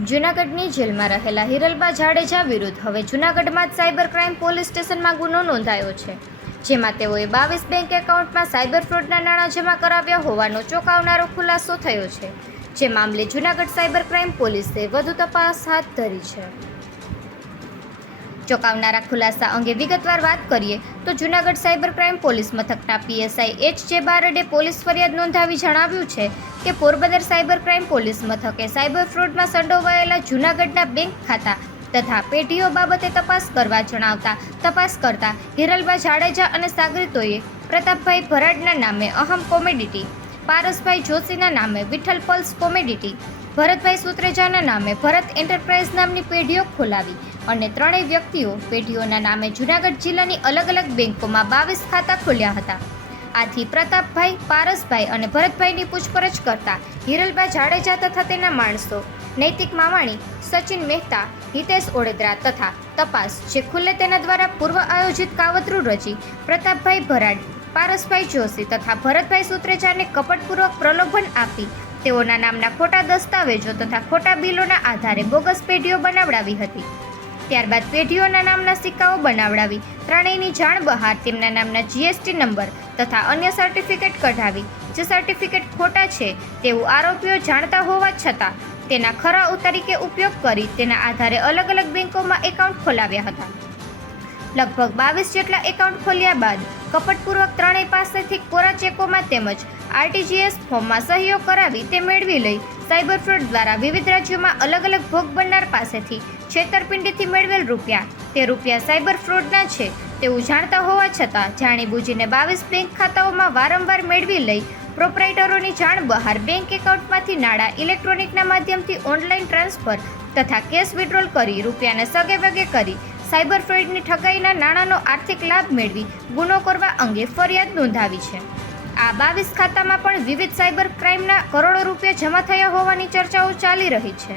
જૂનાગઢની જેલમાં રહેલા હિરલબા જાડેજા વિરુદ્ધ હવે જૂનાગઢમાં જ સાયબર ક્રાઇમ પોલીસ સ્ટેશનમાં ગુનો નોંધાયો છે, જેમાં તેઓએ બાવીસ બેંક એકાઉન્ટમાં સાયબર ફ્રોડના નાણાં જમા કરાવ્યા હોવાનો ચોંકાવનારો ખુલાસો થયો છે, જે મામલે જૂનાગઢ સાયબર ક્રાઇમ પોલીસે વધુ તપાસ હાથ ધરી છે. ચોંકાવનારા ખુલાસા અંગે વિગતવાર વાત કરીએ તો જૂનાગઢ સાયબર ક્રાઇમ પોલીસ મથકના PSI H J Barad police ફરિયાદ નોંધાવી જણાવ્યું છે કે પોરબંદર સાયબર ક્રાઇમ પોલીસ મથકે સાયબર ફ્રોડમાં સંડોવાયેલા જૂનાગઢના બેંક ખાતા તથા પેઢીઓ બાબતે તપાસ કરવા જણાવતા તપાસ કરતા હિરલબા જાડેજા અને સાગરીતોએ પ્રતાપભાઈ ભરાડના નામે અહમ કોમેડિટી, પારસભાઈ જોશીના નામે વિઠ્ઠલ પલ્સ કોમેડિટી, ભરતભાઈ સુત્રેજાના નામે ભરત એન્ટરપ્રાઇઝ નામની પેઢીઓ ખોલાવી અને ત્રણેય વ્યક્તિઓ પેઢીઓના નામે જૂનાગઢ જિલ્લાની અલગ અલગ બેંકોમાં બાવીસ ખાતા ખોલ્યા હતા. આથી પ્રતાપભાઈ, પારસભાઈ અને ભરતભાઈની પૂછપરછ કરતા હિરલભાઈ જાડેજા તથા તેના માણસો, નૈતિક માવાણી, સચિન મહેતા, હિતેશ ઓડેદરા તથા તપાસ, જે ખુલ્લે તેના દ્વારા પૂર્વ આયોજિત કાવતરું રચી પ્રતાપભાઈ ભરાડ, પારસભાઈ જોશી તથા ભરતભાઈ સુત્રેજાને કપટપૂર્વક પ્રલોભન આપી તેઓના નામના ખોટા દસ્તાવેજો તથા ખોટા બિલોના આધારે બોગસ પેઢીઓ બનાવડાવી હતી. ત્યારબાદ પેઢીઓના નામના સિક્કાઓ બનાવડાવી, ત્રણેયની જાણ બહાર તેમના નામના જીએસટી નંબર તથા અન્ય સર્ટિફિકેટ કઢાવી. જે સર્ટિફિકેટ ખોટા છે તેવું આરોપીઓ જાણતા હોવા છતાં, તેના ખરા તરીકે ઉપયોગ કરી તેના આધારે અલગ અલગ બેંકોમાં એકાઉન્ટ ખોલાવ્યા હતા. લગભગ બાવીસ જેટલા એકાઉન્ટ ખોલ્યા બાદ, કપટપૂર્વક ત્રણેય પાસેથી કોરા ચેકોમાં તેમજ આરટીજીએસ ફોર્મમાં સહીઓ કરાવી તે મેળવી લઈ સાયબર ફ્રોડ દ્વારા વિવિધ રાજ્યોમાં અલગ અલગ ભોગ બનનાર પાસેથી છેતરપિંડીથી મેળવેલ રૂપિયા. તે રૂપિયા સાયબર ફ્રોડના છે તેવું જાણતા હોવા છતાં જાણીબૂજીને બાવીસ બેંક ખાતાઓમાં વારંવાર મેળવી લઈ પ્રોપરાઇટરોની જાણ બહાર બેંક એકાઉન્ટમાંથી નાણાં ઇલેક્ટ્રોનિકના માધ્યમથી ઓનલાઈન ટ્રાન્સફર તથા કેશ વિડ્રોલ કરી રૂપિયાને સગે વગે કરી સાયબર ફ્રોડની ઠગાઈના નાણાંનો આર્થિક લાભ મેળવી ગુનો કરવા અંગે ફરિયાદ નોંધાવી છે. આ બાવીસ ખાતામાં પણ વિવિધ સાયબર ક્રાઇમના કરોડો રૂપિયા જમા થયા હોવાની ચર્ચાઓ ચાલી રહી છે.